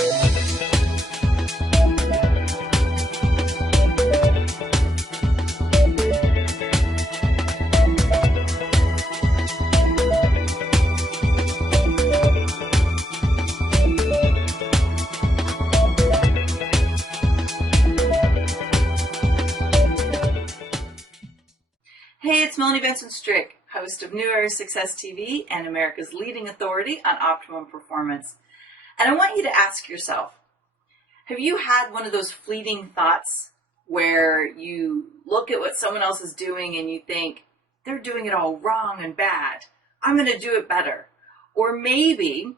Hey, it's Melanie Benson Strick, host of New Era Success TV and America's leading authority on optimum performance. And I want you to ask yourself, have you had one of those fleeting thoughts where you look at what someone else is doing and you think, they're doing it all wrong and bad, I'm going to do it better? Or maybe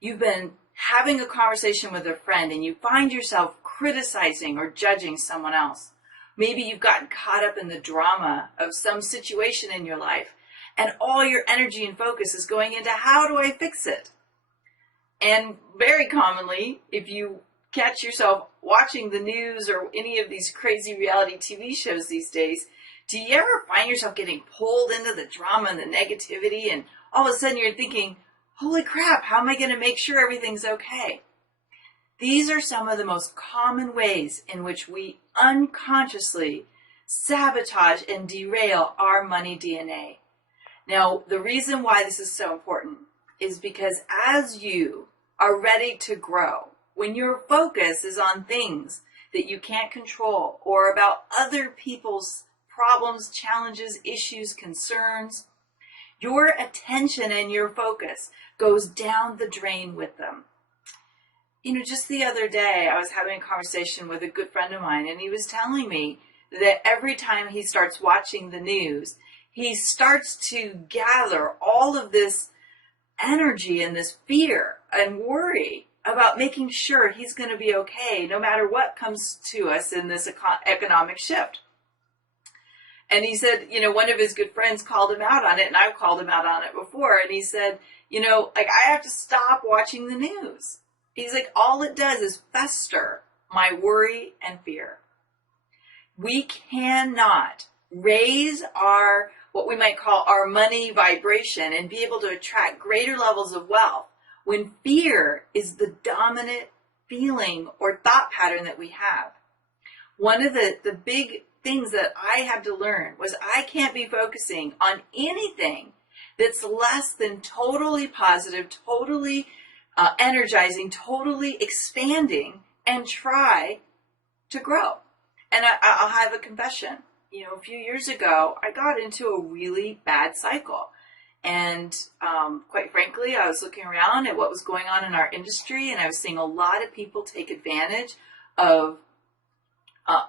you've been having a conversation with a friend and you find yourself criticizing or judging someone else. Maybe you've gotten caught up in the drama of some situation in your life and all your energy and focus is going into how do I fix it? And very commonly, if you catch yourself watching the news or any of these crazy reality TV shows these days, do you ever find yourself getting pulled into the drama and the negativity and all of a sudden you're thinking, holy crap, how am I going to make sure everything's okay? These are some of the most common ways in which we unconsciously sabotage and derail our money DNA. Now, the reason why this is so important is because as you are ready to grow, when your focus is on things that you can't control or about other people's problems, challenges, issues, concerns, your attention and your focus goes down the drain with them. You know, just the other day, I was having a conversation with a good friend of mine, and he was telling me that every time he starts watching the news, he starts to gather all of this energy and this fear and worry about making sure he's going to be okay no matter what comes to us in this economic shift. And he said, you know, one of his good friends called him out on it, and I've called him out on it before, and he said, you know, like, I have to stop watching the news. He's like, all it does is fester my worry and fear. We cannot raise our, what we might call our money vibration and be able to attract greater levels of wealth when fear is the dominant feeling or thought pattern that we have. One of the big things that I had to learn was I can't be focusing on anything that's less than totally positive, totally energizing, totally expanding, and try to grow. And I'll have a confession. You know, a few years ago, I got into a really bad cycle. And quite frankly, I was looking around at what was going on in our industry, and I was seeing a lot of people take advantage of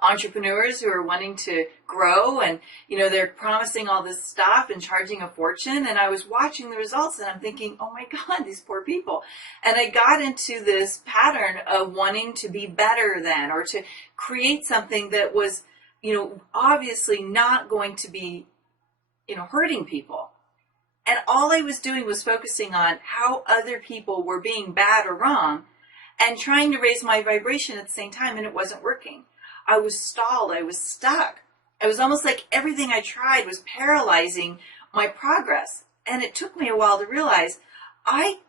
entrepreneurs who are wanting to grow, and you know, they're promising all this stuff and charging a fortune, and I was watching the results and I'm thinking, oh my God, these poor people. And I got into this pattern of wanting to be better than, or to create something that was, you know, obviously not going to be, you know, hurting people. And all I was doing was focusing on how other people were being bad or wrong and trying to raise my vibration at the same time, and it wasn't working. I was stalled. I was stuck. It was almost like everything I tried was paralyzing my progress. And it took me a while to realize I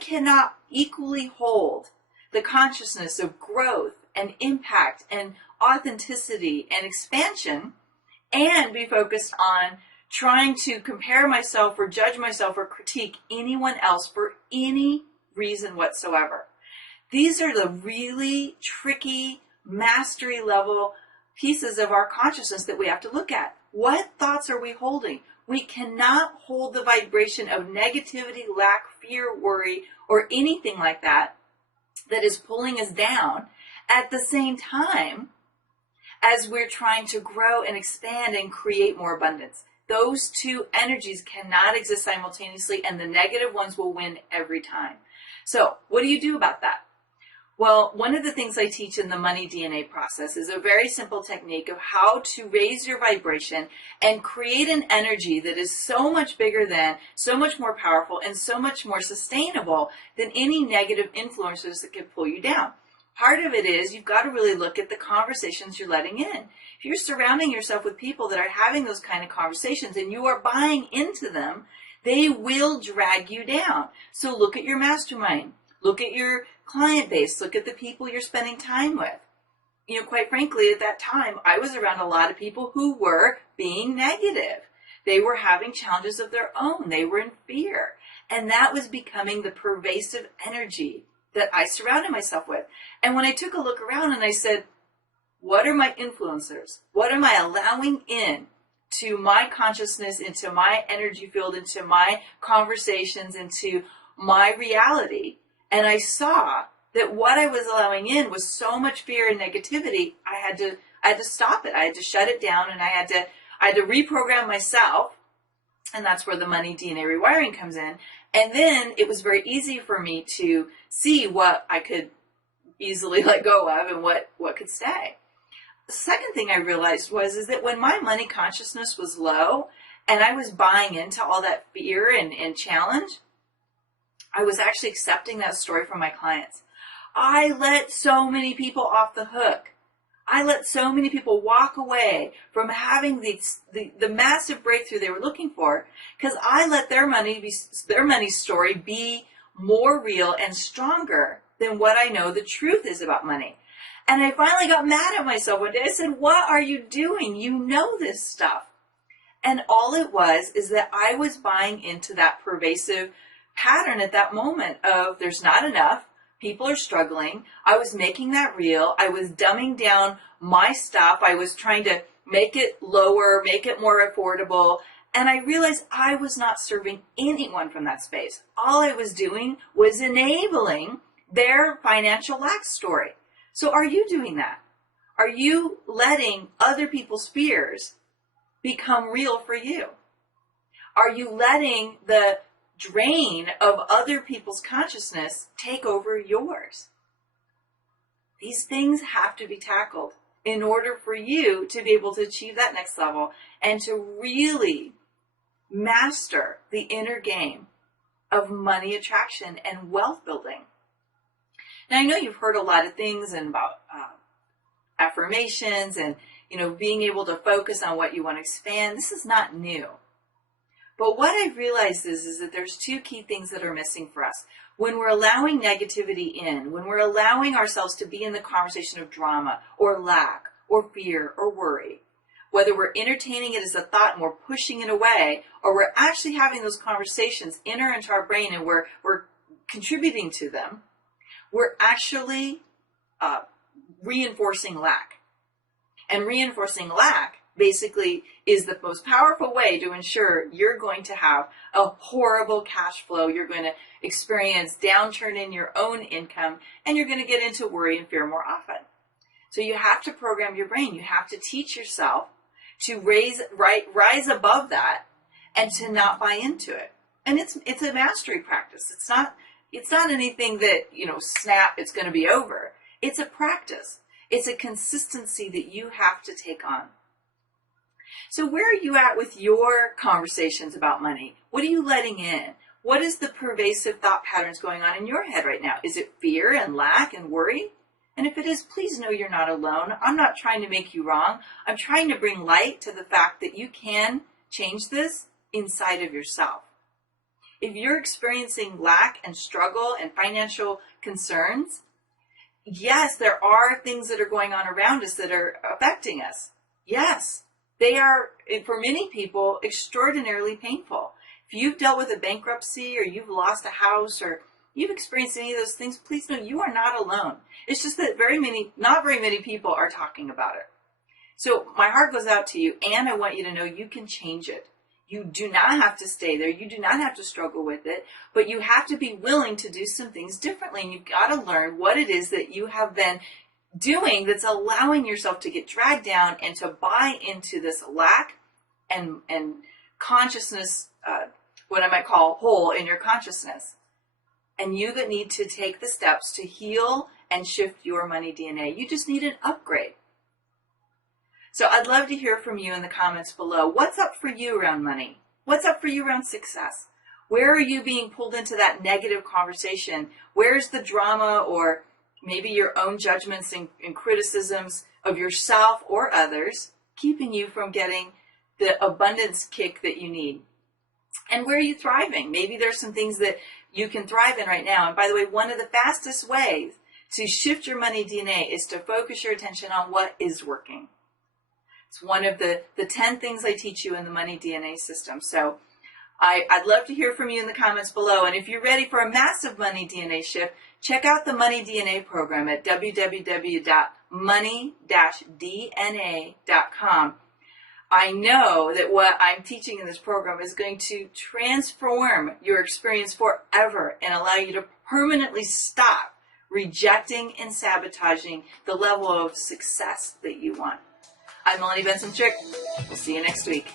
cannot equally hold the consciousness of growth and impact and authenticity and expansion and be focused on trying to compare myself or judge myself or critique anyone else for any reason whatsoever. These are the really tricky mastery level pieces of our consciousness that we have to look at. What thoughts are we holding? We cannot hold the vibration of negativity, lack, fear, worry, or anything like that that is pulling us down at the same time as we're trying to grow and expand and create more abundance. Those two energies cannot exist simultaneously, and the negative ones will win every time. So what do you do about that? Well, one of the things I teach in the Money DNA process is a very simple technique of how to raise your vibration and create an energy that is so much bigger than, so much more powerful, and so much more sustainable than any negative influences that could pull you down. Part of it is you've got to really look at the conversations you're letting in. If you're surrounding yourself with people that are having those kind of conversations and you are buying into them, they will drag you down. So look at your mastermind. Look at your client base. Look at the people you're spending time with. Quite frankly, at that time, I was around a lot of people who were being negative. They were having challenges of their own. They were in fear. And that was becoming the pervasive energy that I surrounded myself with. And when I took a look around and I said, what are my influencers? What am I allowing in to my consciousness, into my energy field, into my conversations, into my reality? And I saw that what I was allowing in was so much fear and negativity. I had to stop it. I had to shut it down, and I had to reprogram myself. And that's where the money DNA rewiring comes in. And then it was very easy for me to see what I could easily let go of and what could stay. The second thing I realized is that when my money consciousness was low and I was buying into all that fear and challenge, I was actually accepting that story from my clients. I let so many people off the hook. I let so many people walk away from having the massive breakthrough they were looking for because I let their money story be more real and stronger than what I know the truth is about money. And I finally got mad at myself one day. I said, what are you doing? You know this stuff. And all it was is that I was buying into that pervasive pattern at that moment of there's not enough. People are struggling. I was making that real. I was dumbing down my stuff. I was trying to make it lower, make it more affordable. And I realized I was not serving anyone from that space. All I was doing was enabling their financial lack story. So are you doing that? Are you letting other people's fears become real for you? Are you letting the drain of other people's consciousness take over yours? These things have to be tackled in order for you to be able to achieve that next level and to really master the inner game of money attraction and wealth building. Now, I know you've heard a lot of things and about affirmations and, being able to focus on what you want to expand. This is not new. But what I've realized is that there's two key things that are missing for us. When we're allowing negativity in, when we're allowing ourselves to be in the conversation of drama or lack or fear or worry, whether we're entertaining it as a thought and we're pushing it away, or we're actually having those conversations enter into our brain and we're contributing to them, we're actually reinforcing lack. And reinforcing lack basically is the most powerful way to ensure you're going to have a horrible cash flow. You're going to experience downturn in your own income, and you're going to get into worry and fear more often. So you have to program your brain. You have to teach yourself to rise above that and to not buy into it. And it's a mastery practice. It's not anything that, snap, it's going to be over. It's a practice. It's a consistency that you have to take on. So where are you at with your conversations about money? What are you letting in? What is the pervasive thought patterns going on in your head right now? Is it fear and lack and worry? And if it is, please know you're not alone. I'm not trying to make you wrong. I'm trying to bring light to the fact that you can change this inside of yourself. If you're experiencing lack and struggle and financial concerns, yes, there are things that are going on around us that are affecting us. Yes, they are, for many people, extraordinarily painful. If you've dealt with a bankruptcy or you've lost a house or you've experienced any of those things, please know you are not alone. It's just that not very many people are talking about it. So my heart goes out to you, and I want you to know you can change it. You do not have to stay there. You do not have to struggle with it, but you have to be willing to do some things differently. And you've got to learn what it is that you have been doing that's allowing yourself to get dragged down and to buy into this lack and consciousness, what I might call hole in your consciousness. And you need to take the steps to heal and shift your money DNA. You just need an upgrade. So I'd love to hear from you in the comments below. What's up for you around money? What's up for you around success? Where are you being pulled into that negative conversation? Where's the drama or maybe your own judgments and criticisms of yourself or others keeping you from getting the abundance kick that you need? And where are you thriving? Maybe there's some things that you can thrive in right now. And by the way, one of the fastest ways to shift your money DNA is to focus your attention on what is working. It's one of the 10 things I teach you in the Money DNA system. So I'd love to hear from you in the comments below. And if you're ready for a massive Money DNA shift, check out the Money DNA program at www.money-dna.com. I know that what I'm teaching in this program is going to transform your experience forever and allow you to permanently stop rejecting and sabotaging the level of success that you want. I'm Melanie Benson Strick. We'll see you next week.